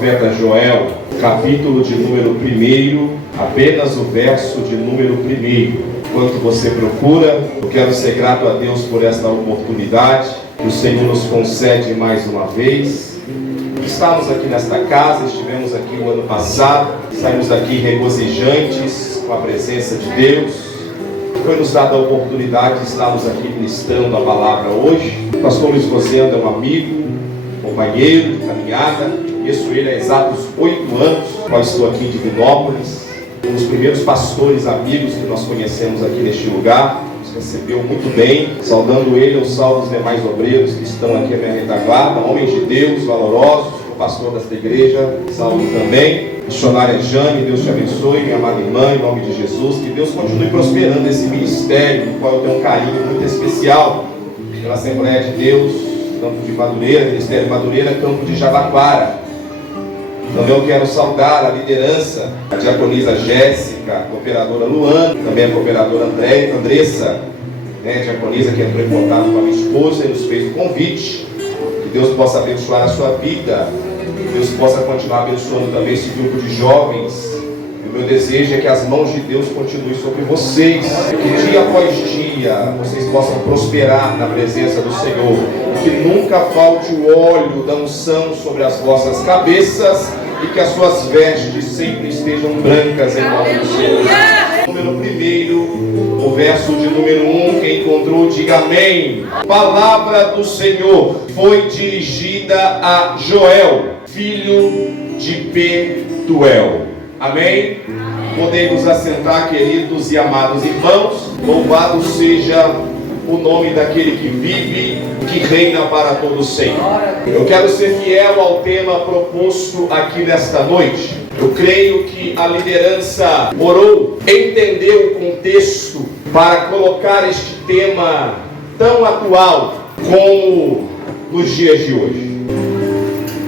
Profeta Joel, capítulo de número 1, apenas o verso de número 1. Enquanto você procura, eu quero ser grato a Deus por esta oportunidade que o Senhor nos concede mais uma vez. Estamos aqui nesta casa, estivemos aqui o ano passado, saímos daqui regozijantes com a presença de Deus. Foi nos dada a oportunidade de estarmos aqui ministrando a palavra hoje. O pastor Luiz Rosendo é um amigo, companheiro de caminhada. Conheço ele há exatos 8 anos, qual estou aqui em Divinópolis. Um dos primeiros pastores amigos que nós conhecemos aqui neste lugar. Nos recebeu muito bem. Saudando ele, eu salvo os demais obreiros que estão aqui à minha retaguarda, homens de Deus, valorosos, o pastor desta igreja, salvo também. Missionária Jane, Deus te abençoe, minha amada irmã, em nome de Jesus. Que Deus continue prosperando esse ministério, no qual eu tenho um carinho muito especial, pela Assembleia de Deus, Campo de Madureira, Ministério de Madureira, Campo de Jabaquara. Também eu quero saudar a liderança, a diaconisa Jéssica, a cooperadora Luana, também a cooperadora Andressa, diaconisa que entrou em contato com a minha esposa e nos fez o convite. Que Deus possa abençoar a sua vida, que Deus possa continuar abençoando também esse grupo de jovens. E o meu desejo é que as mãos de Deus continuem sobre vocês, que dia após dia vocês possam prosperar na presença do Senhor, que nunca falte o óleo da unção sobre as vossas cabeças e que as suas vestes sempre estejam brancas em nome do Senhor. Número 1, o verso de número 1, quem encontrou diga amém. Palavra do Senhor foi dirigida a Joel, filho de Petuel. Amém? Podemos assentar, queridos e amados irmãos. Louvado seja o nome daquele que vive, que reina para todo sempre. Eu quero ser fiel ao tema proposto aqui nesta noite. Eu creio que a liderança orou, entendeu o contexto para colocar este tema tão atual como nos dias de hoje.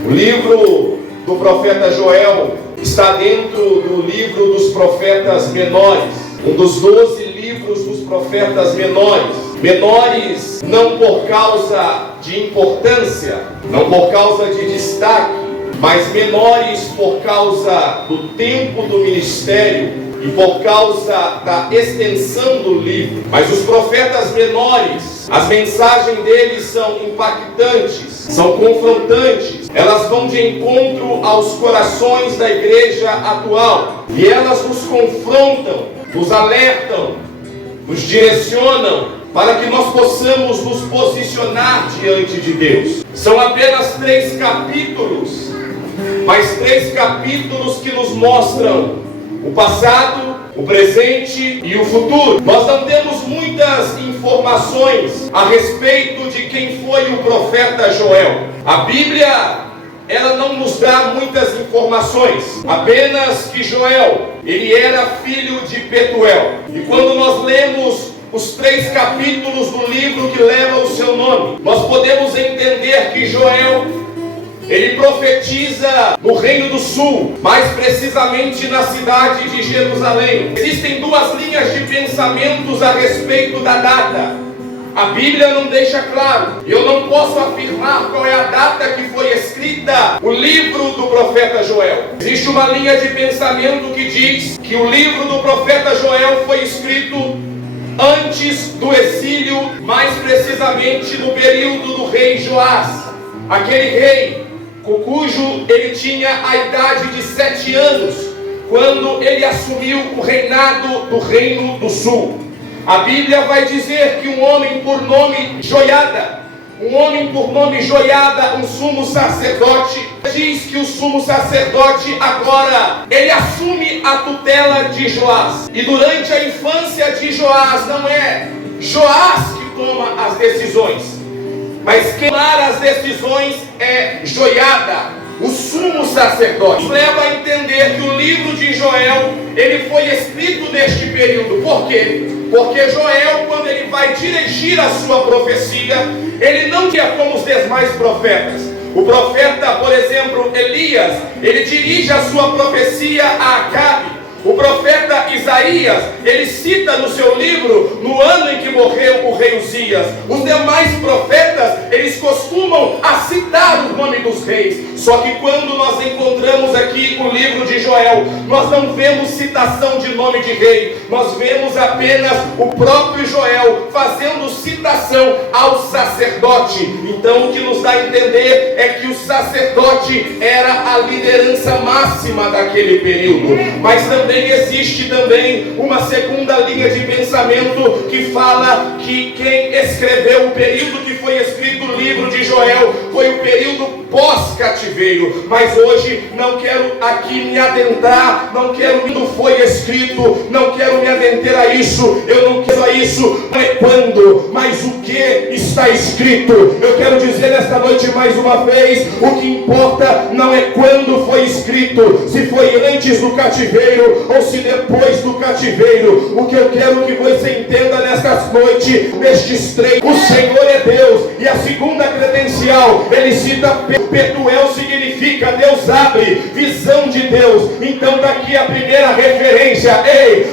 O livro do profeta Joel está dentro do livro dos profetas menores, um dos 12 livros dos profetas menores. Menores não por causa de importância, não por causa de destaque, mas menores por causa do tempo do ministério e por causa da extensão do livro. Mas os profetas menores, as mensagens deles são impactantes, são confrontantes, elas vão de encontro aos corações da igreja atual e elas nos confrontam, nos alertam, nos direcionam para que nós possamos nos posicionar diante de Deus. São apenas 3 capítulos, mas 3 capítulos que nos mostram o passado, o presente e o futuro. Nós não temos muitas informações a respeito de quem foi o profeta Joel. A Bíblia, ela não nos dá muitas informações, apenas que Joel, ele era filho de Petuel. E quando nós lemos os 3 capítulos do livro que leva o seu nome, nós podemos entender que Joel, ele profetiza no Reino do Sul, mais precisamente na cidade de Jerusalém. Existem 2 linhas de pensamentos a respeito da data. A Bíblia não deixa claro. Eu não posso afirmar qual é a data que foi escrita o livro do profeta Joel. Existe uma linha de pensamento que diz que o livro do profeta Joel foi escrito antes do exílio, mais precisamente no período do rei Joás. Aquele rei cujo ele tinha a idade de 7 anos quando ele assumiu o reinado do Reino do Sul. A Bíblia vai dizer que um homem por nome Joiada, um sumo sacerdote, diz que o sumo sacerdote agora, ele assume a tutela de Joás. E durante a infância de Joás, não é Joás que toma as decisões, mas quem toma as decisões é Joiada, o sumo sacerdote. Nos leva a entender que o livro de Joel, ele foi escrito neste período. Por quê? Porque Joel, quando ele vai dirigir a sua profecia, ele não tinha como os demais profetas. O profeta, por exemplo, Elias, ele dirige a sua profecia a Acabe. O profeta Isaías, ele cita no seu livro, no ano em que morreu o rei Uzias. Os demais profetas, eles costumam a citar o nome dos reis. Só que quando nós encontramos estudamos aqui o livro de Joel, nós não vemos citação de nome de rei, nós vemos apenas o próprio Joel fazendo citação ao sacerdote. Então o que nos dá a entender é que o sacerdote era a liderança máxima daquele período. Mas também existe uma segunda linha de pensamento que fala que quem escreveu o período que foi escrito o livro de Joel foi o período pós-cativeiro. Mas hoje não quero aqui me adentrar, não quero quando foi escrito, não quero me adentrar a isso, eu não quero a isso, não é quando, mas o que está escrito. Eu quero dizer nesta noite mais uma vez, o que importa não é quando foi escrito, se foi antes do cativeiro ou se depois do cativeiro. O que eu quero que você entenda nesta noite, nestes três: o Senhor é Deus. E a segunda credencial, ele cita Petuel, significa Deus abre, visão de Deus. Então daqui a primeira referência: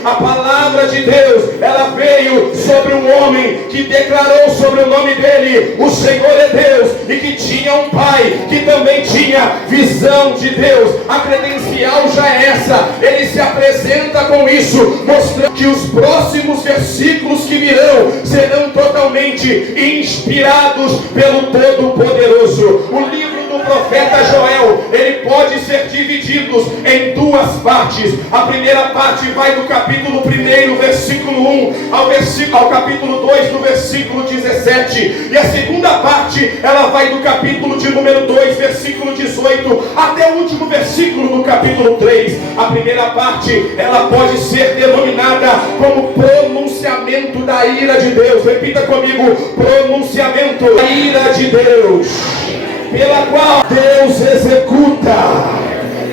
a palavra de Deus, ela veio sobre um homem que declarou sobre o nome dele: o Senhor é Deus, e que tinha um pai que também tinha visão de Deus. A credencial já é essa, ele se apresenta com isso, mostrando que os próximos versículos que virão serão totalmente inspirados pelo Todo-Poderoso. O livro do profeta Joel, ele pode ser dividido em duas partes. A primeira parte vai do capítulo 1, versículo 1 ao capítulo 2, no versículo 17. E a segunda parte, ela vai do capítulo de número 2, versículo 18, até o último versículo do capítulo 3. A primeira parte, ela pode ser denominada como pronunciamento da ira de Deus. Repita comigo: pronunciamento da ira de Deus, pela qual Deus executa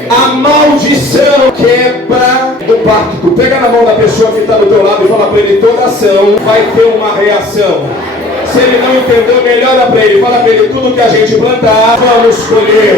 a maldição, quebra do pacto. Pega na mão da pessoa que está do teu lado e fala para ele: toda ação vai ter uma reação. Se ele não entendeu, melhora para ele. Fala para ele: tudo que a gente plantar, vamos colher.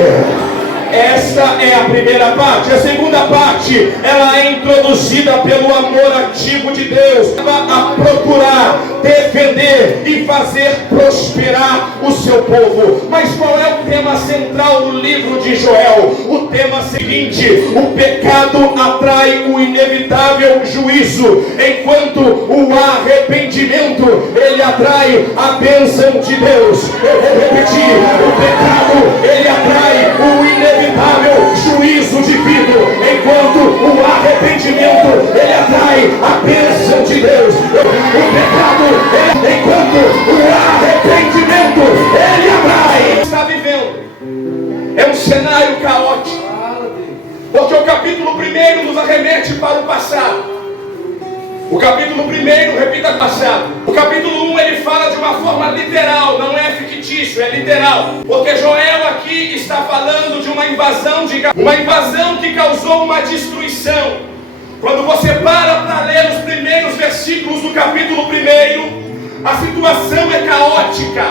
Esta é a primeira parte. A segunda parte, ela é introduzida pelo amor ativo de Deus a procurar, defender e fazer prosperar o seu povo. Mas qual é o tema central do livro de Joel? O tema seguinte: o pecado atrai o inevitável juízo, enquanto o arrependimento, ele atrai a bênção de Deus. Eu vou repetir: o pecado, ele atrai o inevitável juízo divino, enquanto o arrependimento, ele atrai a bênção de Deus. O pecado, enquanto o arrependimento, ele atrai. Está vivendo é um cenário caótico, porque o capítulo 1 nos arremete para o passado. O capítulo 1, repita, passado. O capítulo 1, ele fala de uma forma literal, não é fictício, é literal. Porque Joel aqui está falando de uma invasão que causou uma destruição. Quando você para ler os primeiros versículos do capítulo 1, a situação é caótica.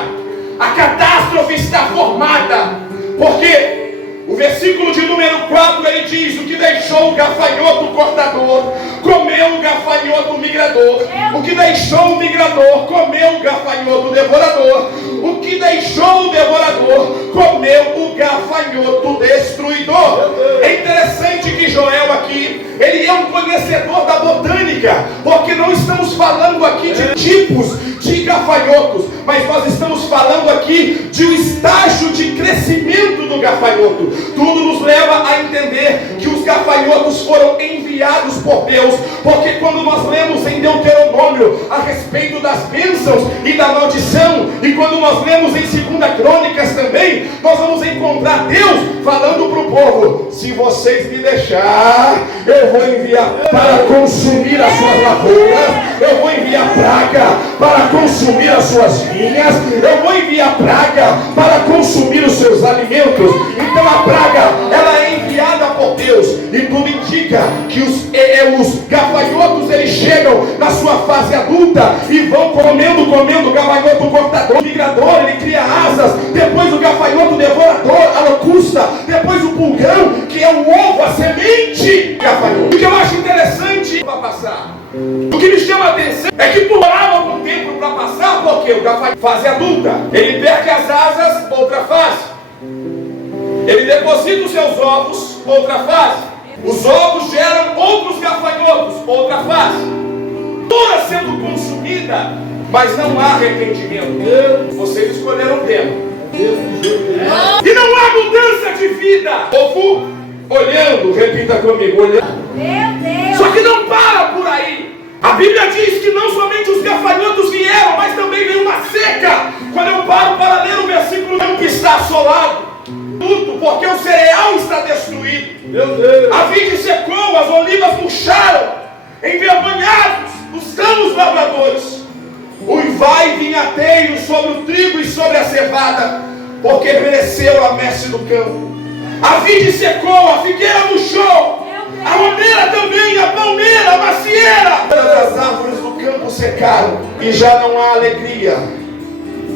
A catástrofe está formada. Porque o versículo de número 4, ele diz: o que deixou o gafanhoto cortador, comeu o gafanhoto migrador. O que deixou o migrador, comeu o gafanhoto devorador. O que deixou o devorador, comeu o gafanhoto destruidor. É interessante que Joel aqui, ele é um conhecedor da botânica, porque não estamos falando aqui de tipos de gafanhotos, mas nós estamos falando aqui de um estágio de crescimento do gafanhoto. Tudo nos leva a entender que os gafanhotos foram enviados por Deus, porque quando nós lemos em Deuteronômio a respeito das bênçãos e da maldição, e quando nós lemos em 2 Crônicas também, nós vamos encontrar Deus falando para o povo: se vocês me deixar, eu vou enviar para consumir as suas lavouras, eu vou enviar praga para consumir as suas vinhas, eu vou enviar praga para consumir os seus alimentos. Então a praga, ela é enviada por Deus, e tudo indica que os gafanhotos, eles chegam na sua fase adulta e vão comendo o gafanhoto cortador, o migrador, ele cria asas, depois o gafanhoto devorador, a locusta, depois o pulgão, que é o ovo, a semente gafanhoto. O que eu acho interessante para passar, o que me chama a atenção é que demorava algum tempo para passar, porque o gafanhoto, fase adulta, ele perde as asas, outra fase. Ele deposita os seus ovos, outra fase. Os ovos geram outros gafanhotos, outra fase. Toda sendo consumida, mas não há arrependimento. Vocês escolheram o tema. E não há mudança de vida. Povo olhando, repita comigo, olhando. Só que não para por aí. A Bíblia diz que não somente os gafanhotos vieram, mas também veio uma seca. Quando eu paro para ler o versículo, não que está assolado. Tudo, porque o cereal está destruído. A vide secou, as olivas murcharam, envergonhados os campos lavradores. Uivai vinhateiros sobre o trigo e sobre a cevada, porque pereceu a messe do campo. A vide secou, a figueira murchou, a romeira também, a palmeira, a macieira. Todas as árvores do campo secaram, e já não há alegria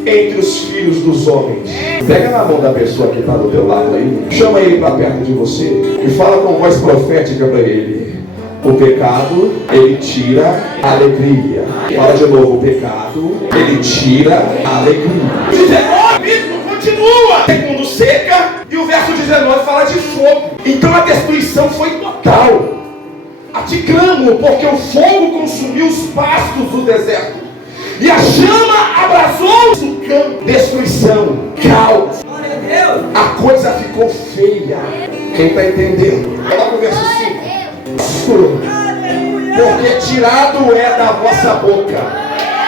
entre os filhos dos homens. Pega na mão da pessoa que está do teu lado aí, chama ele para perto de você e fala com voz profética para ele. O pecado, ele tira a alegria. Fala de novo, o pecado, ele tira a alegria. 19 continua, segundo seca, e o verso 19 fala de fogo. Então a destruição foi total. A ti clamo, porque o fogo consumiu os pastos do deserto, e a chama abrasou o campo. Destruição, caos. A coisa ficou feia. Quem está entendendo? Olha lá no verso 5. Porque tirado é da vossa boca.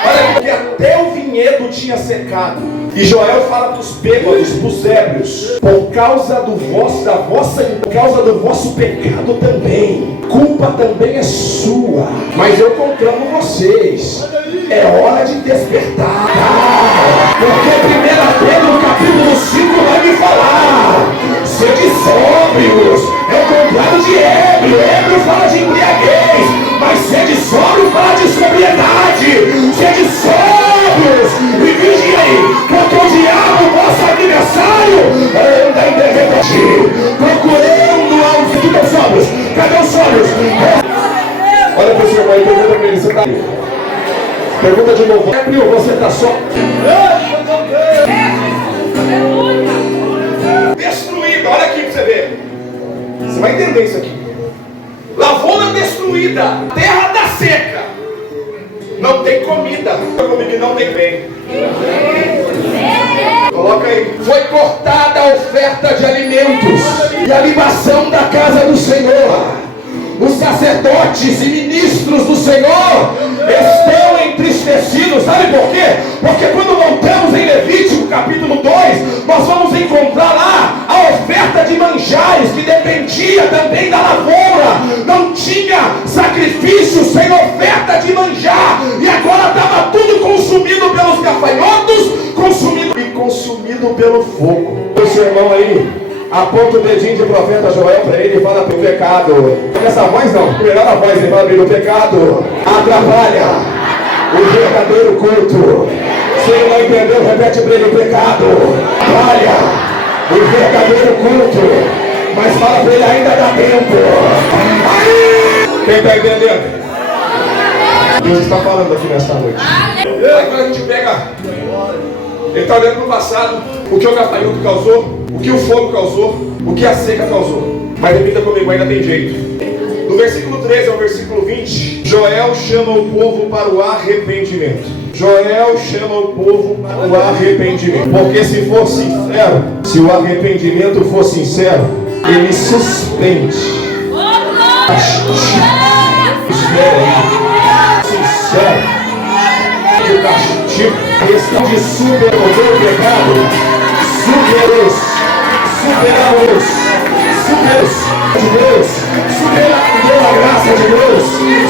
Olha, porque até o vinhedo tinha secado. E Joel fala para os bêbados, para os ébrios: por causa por causa do vosso pecado também, culpa também é sua. Mas eu conclamo vocês, é hora de despertar. Porque 1 Pedro capítulo 5 vai me falar: sede sóbrios, é o contrário de ébrio. Ébrio fala de embriaguez, mas sede sóbrio fala de sobriedade. Sede sóbrios e vigiei, porque o diabo, vosso adversário, anda em derredor, procurando aos que estão sóbrios. Cadê os sóbrios? Olha para o seu irmão e pergunta para ele: você está aí? Pergunta de novo: ébrio, você está só? Destruído, olha aqui para você ver. Você vai entender isso aqui. Lavoura destruída, terra da seca, não tem comida. Comigo, não tem bem. Coloca aí. Foi cortada a oferta de alimentos e a libação da casa do Senhor. Os sacerdotes e ministros do Senhor estão entristecidos. Sabe por quê? Porque quando voltamos em Levítico capítulo 2, nós vamos encontrar lá a oferta de manjares, que dependia também da lavoura. Não tinha sacrifício sem oferta de manjar. E agora estava tudo consumido pelos gafanhotos, consumido pelo fogo. O seu irmão aí aponta o dedinho de profeta Joel para ele e fala: para o pecado. Essa voz não, melhor a voz, ele fala para ele: o pecado atrapalha o verdadeiro culto. Se ele não entendeu, repete para ele: o pecado atrapalha o verdadeiro culto. Mas fala para ele: ainda dá tempo. Aí! Quem está entendendo? Deus está falando aqui nesta noite. Aí quando a gente pega, ele está olhando para o passado, o que o gafanhoto causou, o que o fogo causou, o que a seca causou. Mas repita comigo, ainda tem jeito. Do versículo 13 ao versículo 20, Joel chama o povo para o arrependimento. Joel chama o povo para o arrependimento. Porque se for sincero, se o arrependimento for sincero, ele suspende. Sincero. O castigo, questão de superar o pecado, superamos de Deus, superamos a graça de Deus,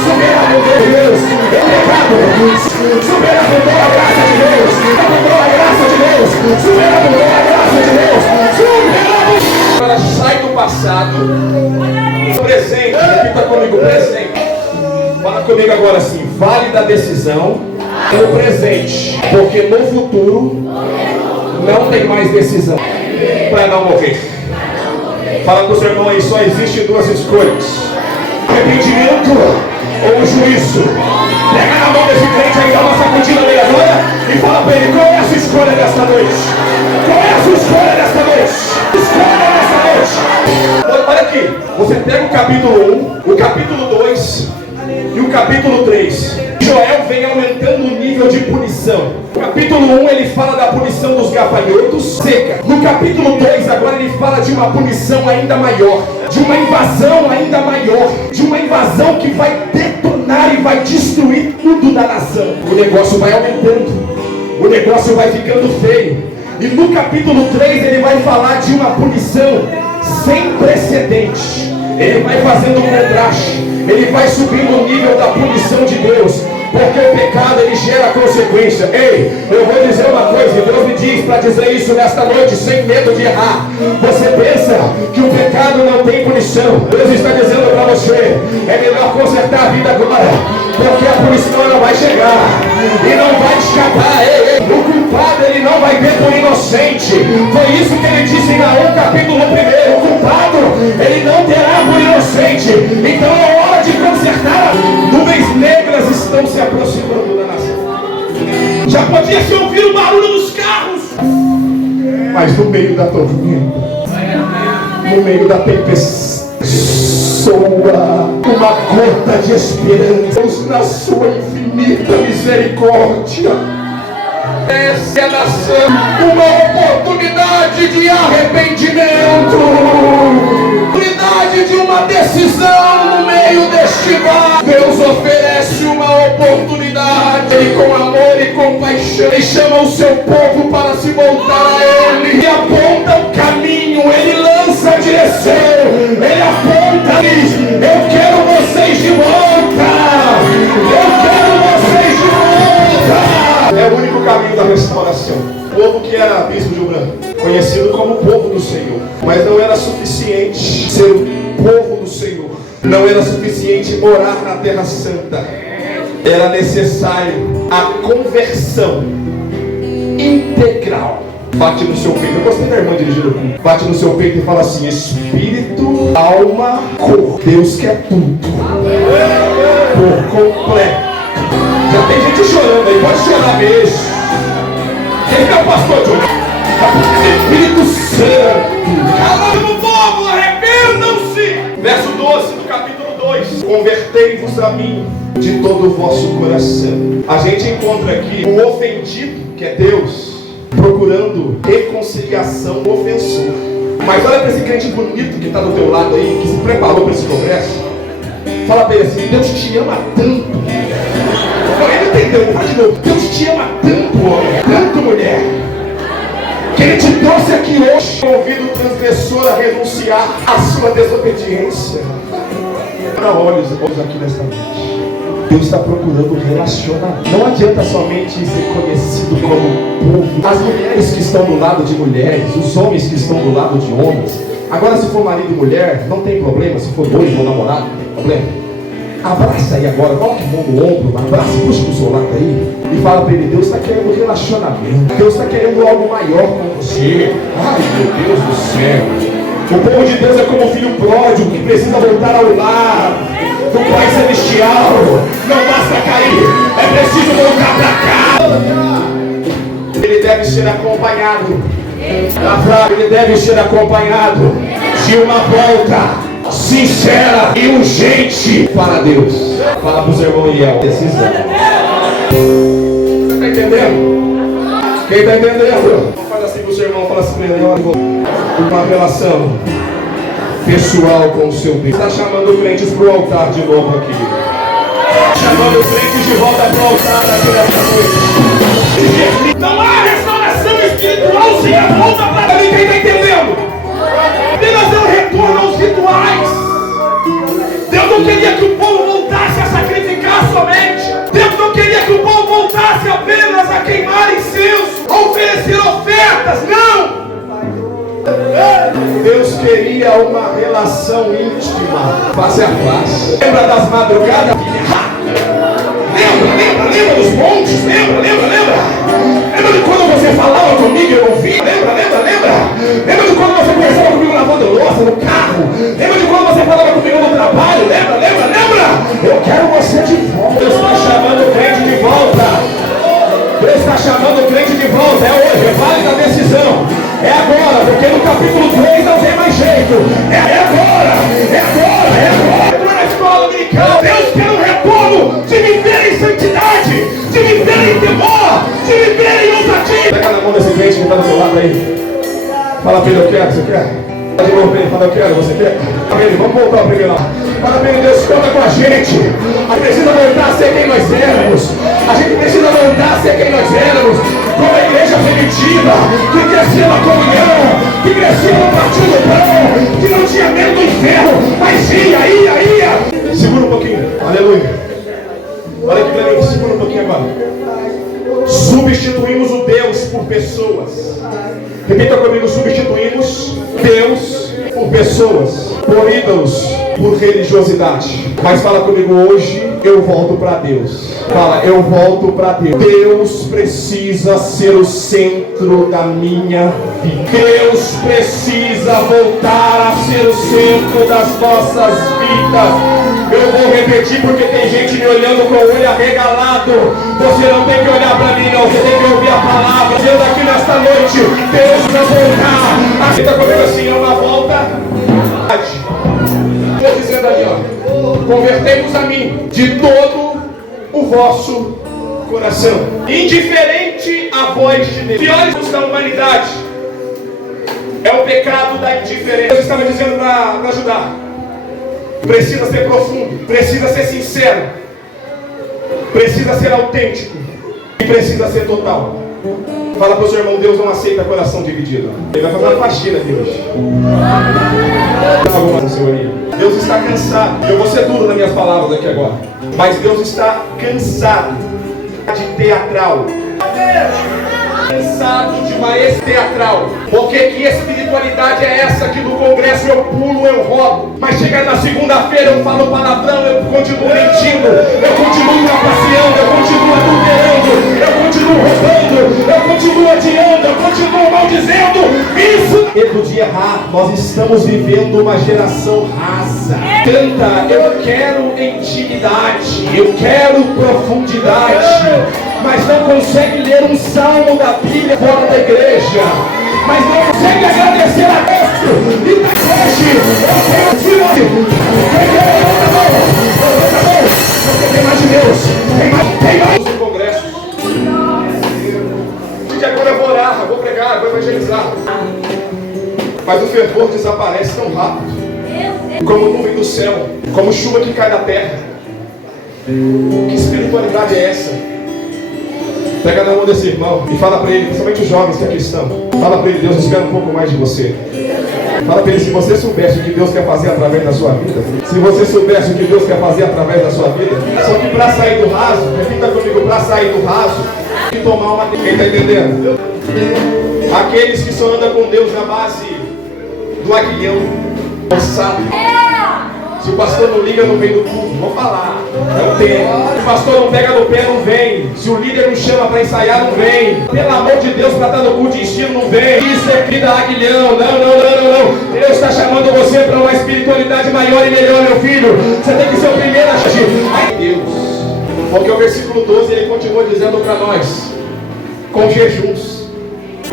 superamos de Deus, o pecado, superamos a graça de Deus, superamos a graça de Deus, superamos a graça de Deus, superamos. Agora sai do passado, presente, repita comigo, presente. Fala comigo agora assim: vale da decisão no presente, porque no futuro não tem mais decisão para não morrer. Fala com o seu irmão aí: só existe duas escolhas: arrependimento ou juízo. Pega na mão desse crente aí, dá uma sacudida meia-noite e fala para ele: qual é a sua escolha desta noite? Qual é a sua escolha desta noite? Escolha desta Olha aqui, você pega o capítulo 1, o capítulo 2 e o capítulo 3. Joel vem aumentando o nível de punição. No capítulo 1 ele fala da punição dos gafanhotos seca. No capítulo 2 agora ele fala de uma punição ainda maior, de uma invasão ainda maior, de uma invasão que vai detonar e vai destruir tudo da nação. O negócio vai aumentando, o negócio vai ficando feio. E no capítulo 3 ele vai falar de uma punição sem precedente. Ele vai fazendo um contraste, ele vai subindo o nível da punição de Deus, porque o pecado ele gera consequência. Ei, eu vou dizer uma coisa, Deus me diz para dizer isso nesta noite sem medo de errar. Você pensa que o pecado não tem punição? Deus está dizendo para você, é melhor consertar a vida agora, porque a punição não vai chegar e não vai escapar. O culpado ele não vai ver por inocente. Foi isso que ele disse em Naum capítulo 1. O culpado ele não terá por inocente. Então é hora de consertar. Nuvens negras estão se aproximando da nação. Já podia se ouvir o barulho dos carros, mas no meio da tormenta, no meio da tempestade, soa uma gota de esperança. Deus, na sua infinita misericórdia, essa é a nação uma oportunidade de arrependimento, oportunidade de uma decisão no meio deste vale. Deus oferece uma oportunidade, Ele com amor e compaixão, Ele chama o seu povo para se voltar a Ele, Ele aponta o caminho, Ele lança a direção, Ele aponta, diz: eu quero vocês de volta, eu quero vocês de volta. É o único caminho da restauração. O povo que era bispo de Rio Branco, conhecido como povo do Senhor, mas não era suficiente ser o povo do Senhor, não era suficiente morar na Terra Santa, era necessário a conversão integral. Bate no seu peito, eu gostei da irmã dirigindo o culto. Bate no seu peito e fala assim: espírito, alma, corpo. Deus quer tudo por completo. Já tem gente chorando aí, pode chorar mesmo. Quem é o pastor Júnior? Espírito Santo. Calma, povo, arrependam-se. Verso 12 do capítulo 2. Convertei-vos a mim de todo o vosso coração. A gente encontra aqui o ofendido, que é Deus, procurando reconciliação do ofensor. Mas olha para esse crente bonito que está do teu lado aí, que se preparou para esse congresso. Fala para ele assim: Deus te ama tanto. Ele entendeu, fala de novo. Deus te ama tanto, homem, tanto, mulher, que Ele te trouxe aqui hoje, convida o transgressor a renunciar à sua desobediência. Olha olhos aqui nesta noite. Deus está procurando relacionamento. Não adianta somente ser conhecido como povo. As mulheres que estão do lado de mulheres, os homens que estão do lado de homens. Agora, se for marido e mulher, não tem problema. Se for noivo ou namorado, não tem problema. Abraça aí agora, coloque a mão no ombro, abraça, puxa pro seu lado aí e fala para ele: Deus está querendo relacionamento, Deus está querendo algo maior com você. Ai, meu Deus do céu. O povo de Deus é como o filho pródigo que precisa voltar ao lar do Pai Celestial. Não basta cair, é preciso voltar para cá. Ele deve ser acompanhado. Ele deve ser acompanhado de uma volta sincera e urgente para Deus. Fala para o seu irmão Iel: decisão. Está entendendo? Quem está entendendo? Fala assim para o seu irmão, fala assim para ele: uma relação pessoal com o seu Deus. Está chamando crentes para o altar de novo aqui. Chamando crentes de volta para o altar aqui nessa noite. Não há restauração espiritual sem a volta para mim. Quem está entendendo? Apenas eu retorno aos rituais. Deus não queria que o povo voltasse a sacrificar somente. Deus não queria que o povo voltasse apenas a queimar incenso, a oferecer ofertas. Não! Deus queria uma relação íntima, face a face. Lembra das madrugadas? Lembra dos montes? Lembra? Lembra de quando você falava comigo e eu ouvia? Lembra de quando você conversava comigo lavando louça no carro? Lembra de quando você falava comigo no trabalho? Lembra? Eu quero você de volta. Deus está chamando o crente de volta. Deus está chamando o crente de volta. É hoje, é válida a decisão. É agora, porque no capítulo 3 não tem mais jeito. É agora, é agora, é agora. Não é na escola dominical. Deus quer um retorno de viver em santidade, de viver em temor, de viver em ousadia. Pega na mão desse crente que está do seu lado aí. Fala para ele, eu quero, você quer? Fala de novo para ele, fala, eu quero, você quer? Fala para ele, vamos voltar ao primeiro lá. Fala para ele, Deus conta com a gente. A gente precisa voltar a ser quem nós éramos. A gente precisa voltar a ser quem nós éramos. Como a igreja primitiva, que crescia na comunhão, que crescia no partido do pão, que não tinha medo do inferno, mas ia. Segura um pouquinho, aleluia. Olha aqui para mim, segura um pouquinho agora. Substituímos o Deus por pessoas. Repita comigo, substituímos Deus por pessoas, por ídolos, por religiosidade. Mas fala comigo, hoje eu volto para Deus. Fala, eu volto para Deus. Deus precisa ser o centro da minha vida. Deus precisa voltar a ser o centro das nossas vidas. Eu vou repetir porque tem gente me olhando com o olho arregalado. Você não tem que olhar para mim, não. Você tem que ouvir a palavra. Dizendo aqui nesta noite, Deus vai voltar. Você está comigo assim, é uma volta. Estou dizendo ali, ó. Convertei-vos a mim de todo o vosso coração. Indiferente a voz de Deus. Piores da humanidade é o pecado da indiferença. Deus estava dizendo para ajudar. Precisa ser profundo, precisa ser sincero, precisa ser autêntico e precisa ser total. Fala para o seu irmão, Deus não aceita coração dividido. Ele vai fazer uma faxina aqui hoje. Deus está cansado. Eu vou ser duro nas minhas palavras aqui agora. Mas Deus está cansado de teatral. Cansado de uma ex-teatral. Porque que espiritualidade é essa que no congresso eu pulo, eu rodo, mas chega na segunda-feira eu falo palavrão, eu continuo mentindo, eu continuo trapaceando, eu continuo adulterando, eu continuo roubando, eu continuo adiando, eu continuo maldizendo. Isso medo de errar. Nós estamos vivendo uma geração rasa. Canta, eu quero intimidade, eu quero profundidade, mas não consegue ler um salmo da Bíblia fora da igreja, mas não consegue agradecer a Deus e da hoje eu tenho porque tem mais de Deus, tem mais no congresso. Porque agora eu vou orar, eu vou pregar, eu vou evangelizar, mas o fervor desaparece tão rápido, como nuvem do céu, como chuva que cai da terra. Que espiritualidade é essa? Pega na mão desse irmão e fala para ele, principalmente os jovens que aqui estão. Fala para ele, Deus espera um pouco mais de você. Fala para ele, se você soubesse o que Deus quer fazer através da sua vida, se você soubesse o que Deus quer fazer através da sua vida, só que para sair do raso, repita comigo, para sair do raso, tem que tomar uma... Quem está entendendo? Aqueles que só andam com Deus na base do aguilhão, cansado. Se o pastor não liga no meio do culto, vou falar, não tem. Se o pastor não pega no pé, não vem. Se o líder não chama para ensaiar, não vem. Pelo amor de Deus, para estar no culto de estilo, não vem. Isso é vida aguilhão, não. Deus está chamando você para uma espiritualidade maior e melhor, meu filho. Você tem que ser o primeiro a agir. Ai, Deus. Porque o versículo 12, ele continua dizendo para nós, com jejuns.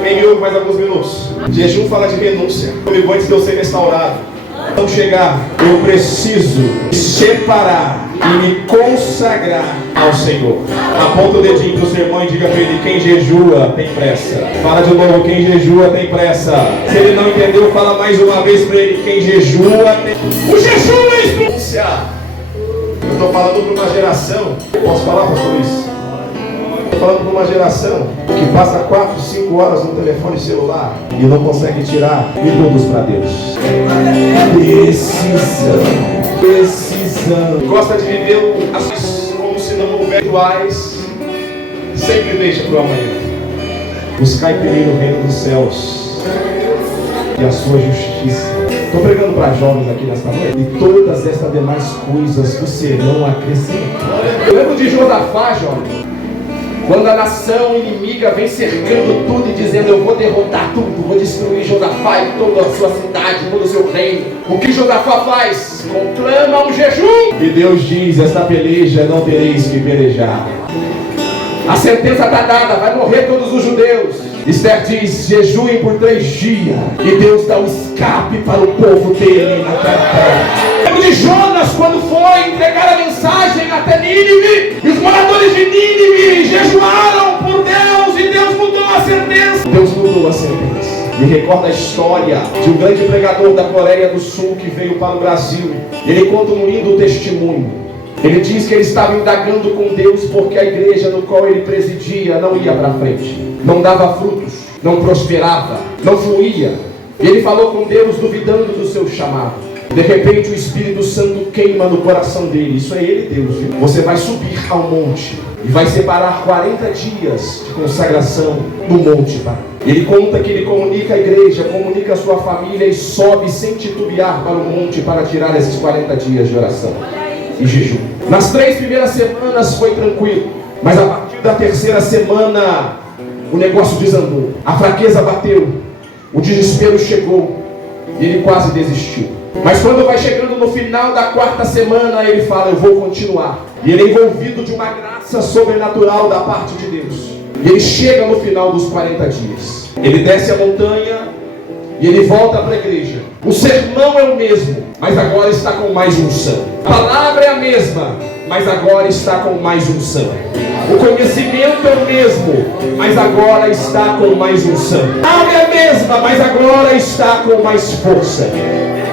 Quem me ouve mais alguns minutos. Jejum fala de renúncia. Comigo antes de eu ser restaurado. Então chegar, eu preciso separar e me consagrar ao Senhor. Aponta o dedinho para o seu irmão e diga para ele, quem jejua tem pressa. Fala de novo, quem jejua tem pressa. Se ele não entendeu, fala mais uma vez para ele, quem jejua tem... O jejum é expulsão. Eu estou falando para uma geração, posso falar, pastor Luiz? Estou falando para uma geração que passa 4, 5 horas no telefone celular e não consegue tirar minutos para Deus. Decisão. Gosta de viver as como se não houvesse rituais. Sempre deixa para o amanhã. Buscar primeiro o reino dos céus e a sua justiça. Estou pregando para jovens aqui nesta noite. E todas estas demais coisas que serão acrescentadas. Eu lembro de Josafá, jovem. Quando a nação inimiga vem cercando tudo e dizendo, eu vou derrotar tudo, vou destruir Josafá e toda a sua cidade, todo o seu reino. O que Josafá faz? Conclama um jejum. E Deus diz, esta peleja não tereis que pelejar. A sentença está dada, vai morrer todos os judeus. Esther diz: jejuem por 3 dias. E Deus dá um escape para o povo dele na terra. Lembro de Jonas quando foi entregar a mensagem até Nínive. E os moradores de Nínive jejuaram por Deus e Deus mudou a sentença. Deus mudou a sentença. Me recorda a história de um grande pregador da Coreia do Sul que veio para o Brasil. Ele conta um lindo testemunho. Ele diz que ele estava indagando com Deus porque a igreja no qual ele presidia não ia para frente, não dava frutos, não prosperava, não fluía. E ele falou com Deus duvidando do seu chamado. De repente o Espírito Santo queima no coração dele. Isso é ele, Deus, viu? Você vai subir ao monte e vai separar 40 dias de consagração no monte. Ele conta que ele comunica a igreja, comunica a sua família e sobe sem titubear para o monte para tirar esses 40 dias de oração e jejum. Nas 3 primeiras semanas foi tranquilo, mas a partir da 3ª semana o negócio desandou. A fraqueza bateu, o desespero chegou e ele quase desistiu. Mas quando vai chegando no final da 4ª semana, ele fala: eu vou continuar. E ele é envolvido de uma graça sobrenatural da parte de Deus. E ele chega no final dos 40 dias. Ele desce a montanha e ele volta para a igreja. O sermão é o mesmo, mas agora está com mais unção. A palavra é a mesma, mas agora está com mais unção. O conhecimento é o mesmo, mas agora está com mais unção. A aula é a mesma, mas agora está com mais força.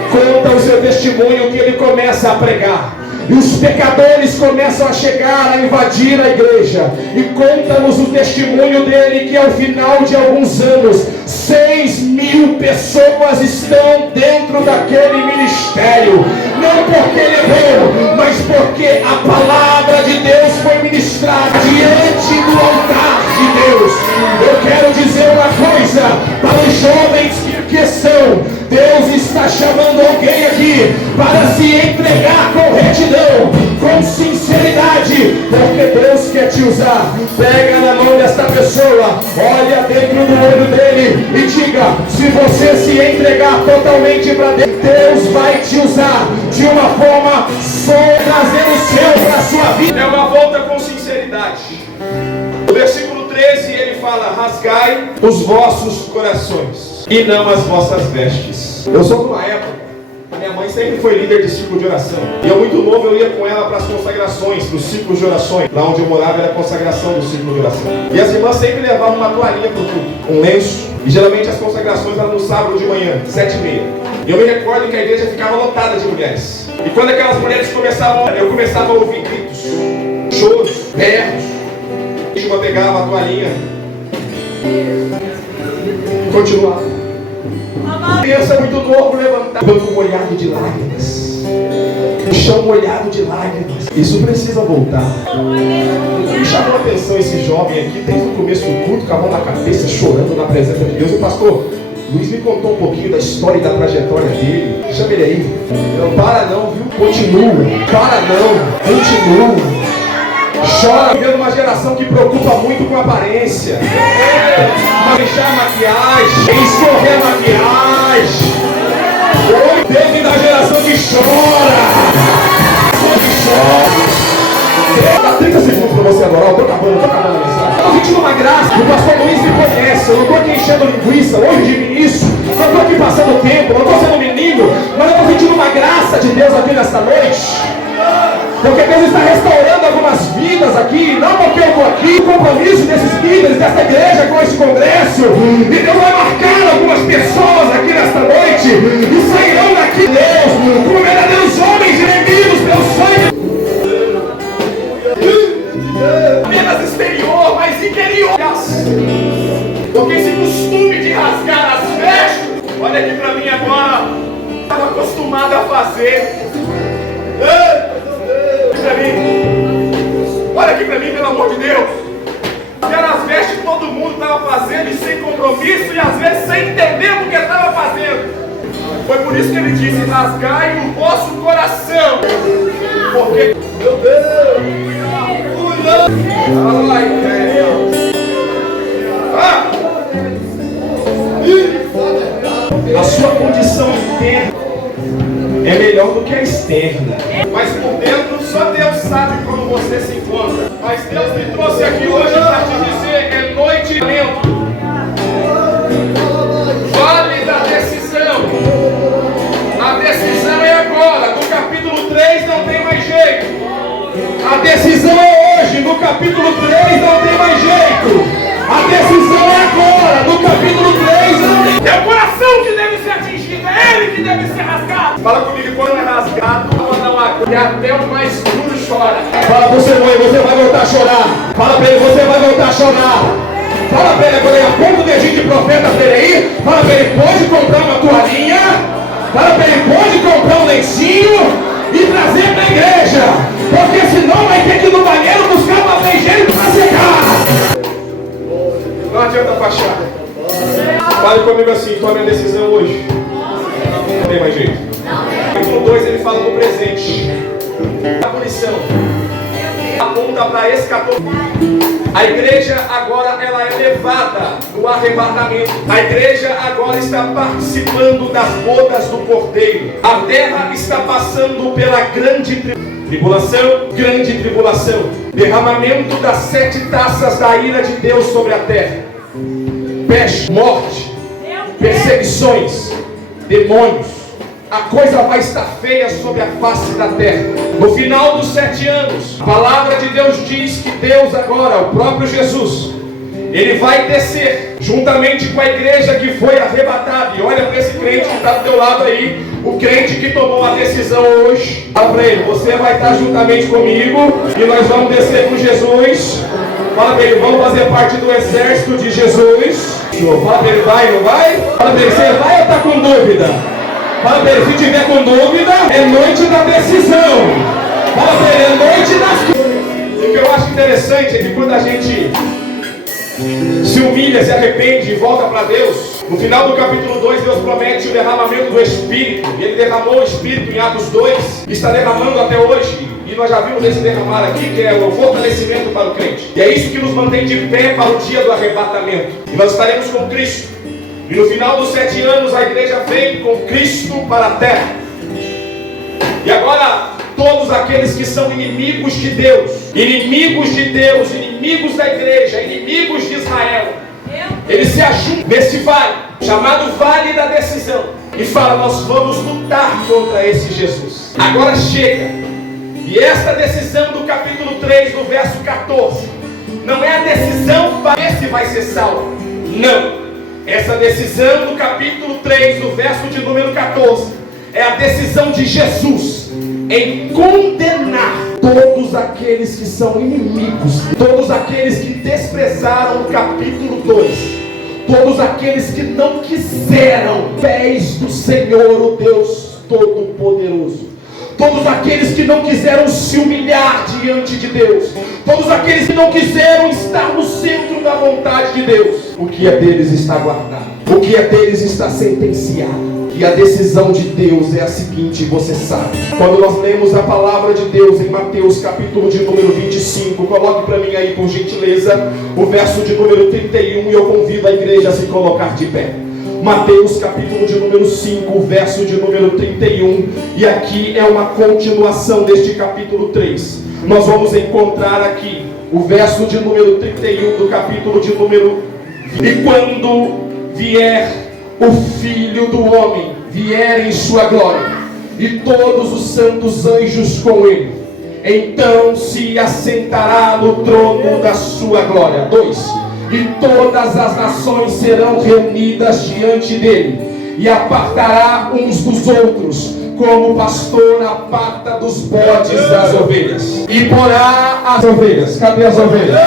Conta o seu testemunho que ele começa a pregar. E os pecadores começam a chegar, a invadir a igreja. E conta-nos o testemunho dele que ao final de alguns anos 6.000 pessoas estão dentro daquele ministério. Não porque ele é bom, mas porque a palavra de Deus foi ministrada diante do altar de Deus. Eu quero dizer uma coisa para os jovens que são: Deus está chamando alguém aqui para se entregar com retidão, com sinceridade, porque Deus quer te usar. Pega na mão desta pessoa, olha dentro do olho dele e diga: se você se entregar totalmente para Deus, Deus vai te usar de uma forma trazer o céu para a sua vida. É uma volta com sinceridade. No versículo 13 ele fala: rasgai os vossos corações e não as vossas vestes. Eu sou de uma época, a minha mãe sempre foi líder de círculo de oração. E eu muito novo, eu ia com ela para as consagrações, para os círculos de orações. Lá onde eu morava era a consagração do círculo de oração. E as irmãs sempre levavam uma toalhinha para o culto, um lenço. E geralmente as consagrações eram no sábado de manhã, 7h30. E eu me recordo que a igreja ficava lotada de mulheres. E quando aquelas mulheres começavam, eu começava a ouvir gritos, choros, berros. Uma pegava a toalhinha e continuava. Criança muito novo, levantar, banco molhado de lágrimas, o chão molhado de lágrimas. Isso precisa voltar. Me chamou a atenção esse jovem aqui, desde o começo do culto, com a mão na cabeça, chorando na presença de Deus. E o pastor Luiz me contou um pouquinho da história e da trajetória dele. Chama ele aí. Não para não, viu? Continua. Para não. Continua. Chora vivendo uma geração que preocupa muito com a aparência. Deixar maquiagem, escorrer a maquiagem. Oi, Deus da geração que chora. Dá 30 segundos para você adorar. Eu tô acabando a mensagem. Eu tô sentindo uma graça. O pastor Luiz me conhece. Eu não tô aqui enchendo linguiça hoje de ministro. Não tô aqui passando tempo. Não tô sendo menino. Mas eu tô sentindo uma graça de Deus aqui nesta noite. Porque Deus está restaurando algumas vidas aqui. Não porque eu estou aqui, o compromisso desses líderes, desta igreja com esse congresso. E Deus vai marcar algumas pessoas aqui nesta noite. E sairão daqui, Deus, como verdadeiros homens remidos pelo sangue. Apenas exterior, mas interior. Porque esse costume de rasgar as vestes, olha aqui para mim agora, estava acostumado a fazer. Olha aqui pra mim, pelo amor de Deus. Era as vestes que todo mundo estava fazendo e sem compromisso e às vezes sem entender o que estava fazendo. Foi por isso que ele disse: rasgai o vosso coração. Porque, meu Deus, a sua condição interna é melhor do que a externa. Mas por dentro só Deus sabe como você se encontra. Mas Deus me trouxe aqui hoje para te dizer: é noite de lamento. Vale da decisão. A decisão é agora. No capítulo 3 não tem mais jeito. A decisão é hoje. No capítulo 3 não tem mais jeito. A decisão é agora. No capítulo 3 não tem. É o coração que deve ser atingido. É ele que deve ser rasgado. Fala comigo, quando é rasgado, não há. E até o mais duro chora. Fala pro seu mãe, você vai voltar a chorar. Fala pra ele, você vai voltar a chorar. Fala pra ele agora, aponta o dedinho de profeta pra ele aí. Fala pra ele, pode comprar uma toalhinha. Fala pra ele, pode comprar um lencinho e trazer pra igreja. Porque senão vai ter que ir no banheiro buscar papel higiênico pra secar. Não adianta baixar. Fale comigo assim, tome a decisão hoje. Não tem mais jeito. Capítulo 2 ele fala do presente. A punição aponta para escatologia. A igreja agora ela é levada no arrebatamento. A igreja agora está participando das bodas do Cordeiro. A terra está passando pela grande tribulação, grande tribulação. Derramamento das 7 taças da ira de Deus sobre a terra. Peste, morte, perseguições, demônios. A coisa vai estar feia sobre a face da terra. No final dos 7 anos, a palavra de Deus diz que Deus agora, o próprio Jesus, ele vai descer juntamente com a igreja que foi arrebatada. E olha para esse crente que está do teu lado aí, o crente que tomou a decisão hoje. Fala para ele, você vai estar juntamente comigo e nós vamos descer com Jesus. Fala para ele, vamos fazer parte do exército de Jesus. Fala para ele, vai, não vai? Fala para ele, você vai ou está com dúvida? Fala para ele, se tiver com dúvida, é noite da decisão. Fala para ele, é noite das... O que eu acho interessante é que quando a gente se humilha, se arrepende e volta para Deus, no final do capítulo 2, Deus promete o derramamento do Espírito. E Ele derramou o Espírito em Atos 2, e está derramando até hoje. E nós já vimos esse derramar aqui, que é o fortalecimento para o crente. E é isso que nos mantém de pé para o dia do arrebatamento. E nós estaremos com Cristo. E no final dos 7 anos a igreja vem com Cristo para a terra. E agora todos aqueles que são inimigos de Deus, inimigos da igreja, inimigos de Israel, eles se ajuntam nesse vale, chamado Vale da Decisão, e falam, nós vamos lutar contra esse Jesus. Agora chega. E esta decisão do capítulo 3, no verso 14, não é a decisão para ver se vai ser salvo. Não. Essa decisão do capítulo 3, no verso de número 14, é a decisão de Jesus em condenar todos aqueles que são inimigos, todos aqueles que desprezaram o capítulo 2, todos aqueles que não quiseram pés do Senhor, o Deus Todo-Poderoso. Todos aqueles que não quiseram se humilhar diante de Deus, todos aqueles que não quiseram estar no centro da vontade de Deus, o que é deles está guardado, o que é deles está sentenciado. E a decisão de Deus é a seguinte, você sabe. Quando nós lemos a palavra de Deus em Mateus capítulo de número 25, coloque para mim aí por gentileza o verso de número 31 e eu convido a igreja a se colocar de pé. Mateus capítulo de número 5, verso de número 31, e aqui é uma continuação deste capítulo 3. Nós vamos encontrar aqui o verso de número 31 do capítulo de número 20. E quando vier o Filho do Homem, vier em sua glória, e todos os santos anjos com ele, então se assentará no trono da sua glória. 2. E todas as nações serão reunidas diante dele, e apartará uns dos outros, como o pastor aparta dos bodes das ovelhas, e porá as ovelhas. Cadê as ovelhas?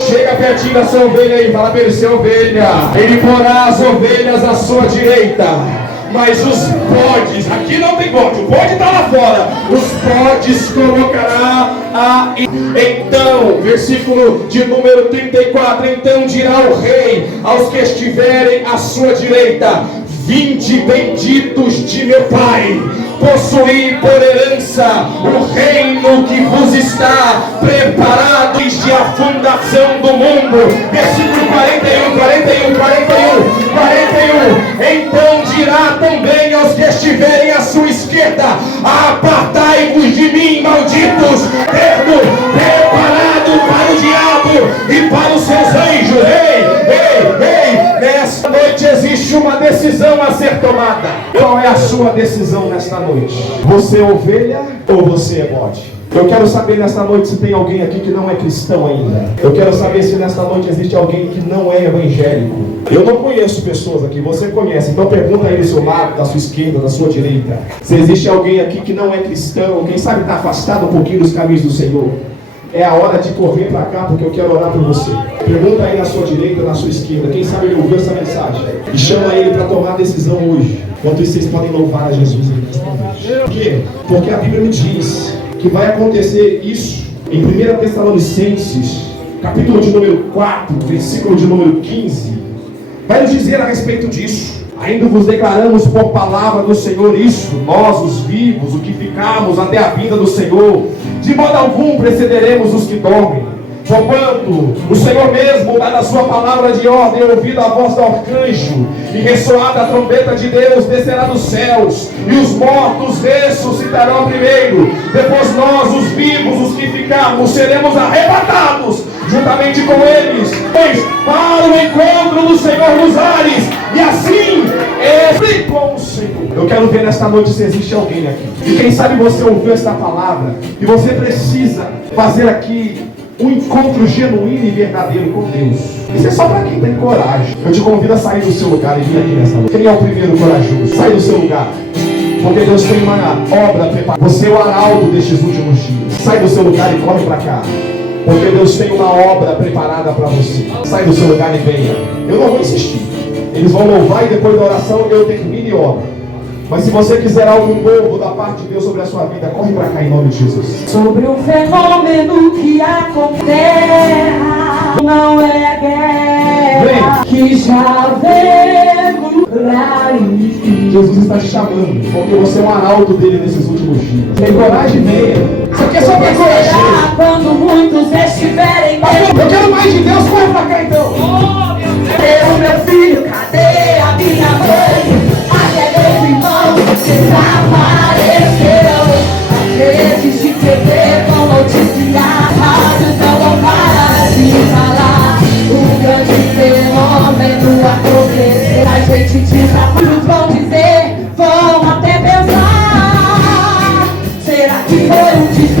Chega pertinho dessa ovelha aí, fala para ele, ser ovelha. Ele porá as ovelhas à sua direita, mas os bodes, aqui não tem bode, o bode está lá fora, os bodes colocará a... Então, versículo de número 34, então dirá o rei aos que estiverem à sua direita, vinde benditos de meu Pai, possuir por herança o reino que vos está preparado desde a fundação do mundo. Versículo 41. Então dirá também aos que estiverem à sua esquerda, apartai-vos de mim, malditos, tendo preparado decisão a ser tomada. Qual é a sua decisão nesta noite? Você é ovelha ou você é bode? Eu quero saber nesta noite se tem alguém aqui que não é cristão ainda. Eu quero saber se nesta noite existe alguém que não é evangélico. Eu não conheço pessoas aqui, você conhece. Então pergunta aí do seu lado, da sua esquerda, da sua direita. Se existe alguém aqui que não é cristão, quem sabe está afastado um pouquinho dos caminhos do Senhor. É a hora de correr para cá, porque eu quero orar por você. Pergunta aí na sua direita, na sua esquerda. Quem sabe ele ouviu essa mensagem. E chama ele para tomar a decisão hoje. Enquanto isso, vocês podem louvar a Jesus nesta noite. Por quê? Porque a Bíblia me diz que vai acontecer isso em 1 Tessalonicenses, capítulo de número 4, versículo de número 15. Vai nos dizer a respeito disso. Ainda vos declaramos por palavra do Senhor isso, nós os vivos, o que ficamos até a vinda do Senhor, de modo algum precederemos os que dormem. Porquanto o Senhor mesmo, dada a sua palavra de ordem, ouvido a voz do arcanjo, e ressoada a trombeta de Deus, descerá dos céus, e os mortos ressuscitarão primeiro. Depois nós, os vivos, os que ficarmos, seremos arrebatados juntamente com eles, pois para o encontro do Senhor nos ares, e assim com o Senhor. Eu quero ver nesta noite se existe alguém aqui. E quem sabe você ouviu esta palavra, e você precisa fazer aqui um encontro genuíno e verdadeiro com Deus. Isso é só para quem tem coragem. Eu te convido a sair do seu lugar e vir aqui nessa noite. Quem é o primeiro corajoso? Sai do seu lugar. Porque Deus tem uma obra preparada. Você é o arauto destes últimos dias. Sai do seu lugar e corre para cá. Porque Deus tem uma obra preparada para você. Sai do seu lugar e venha. Eu não vou insistir. Eles vão louvar e depois da oração eu termino e obra. Mas se você quiser algo novo da parte de Deus sobre a sua vida, corre para cá em nome de Jesus. Sobre um fenômeno que acontece, não é guerra, que já vemos pra aí. Jesus está te chamando, porque você é um arauto dele nesses últimos dias. Tem coragem, venha. Isso aqui é só para corajoso. Quando muitos estiverem Eu quero mais de Deus, corre para cá então. Cadê o meu filho? Cadê a minha mãe? Até meus irmãos desapareceram. As redes de TV vão noticiar, rádios não vão parar de falar. O grande fenômeno acontecer. A gente desaparece, vão dizer, vão até pensar. Será que foi um desastre?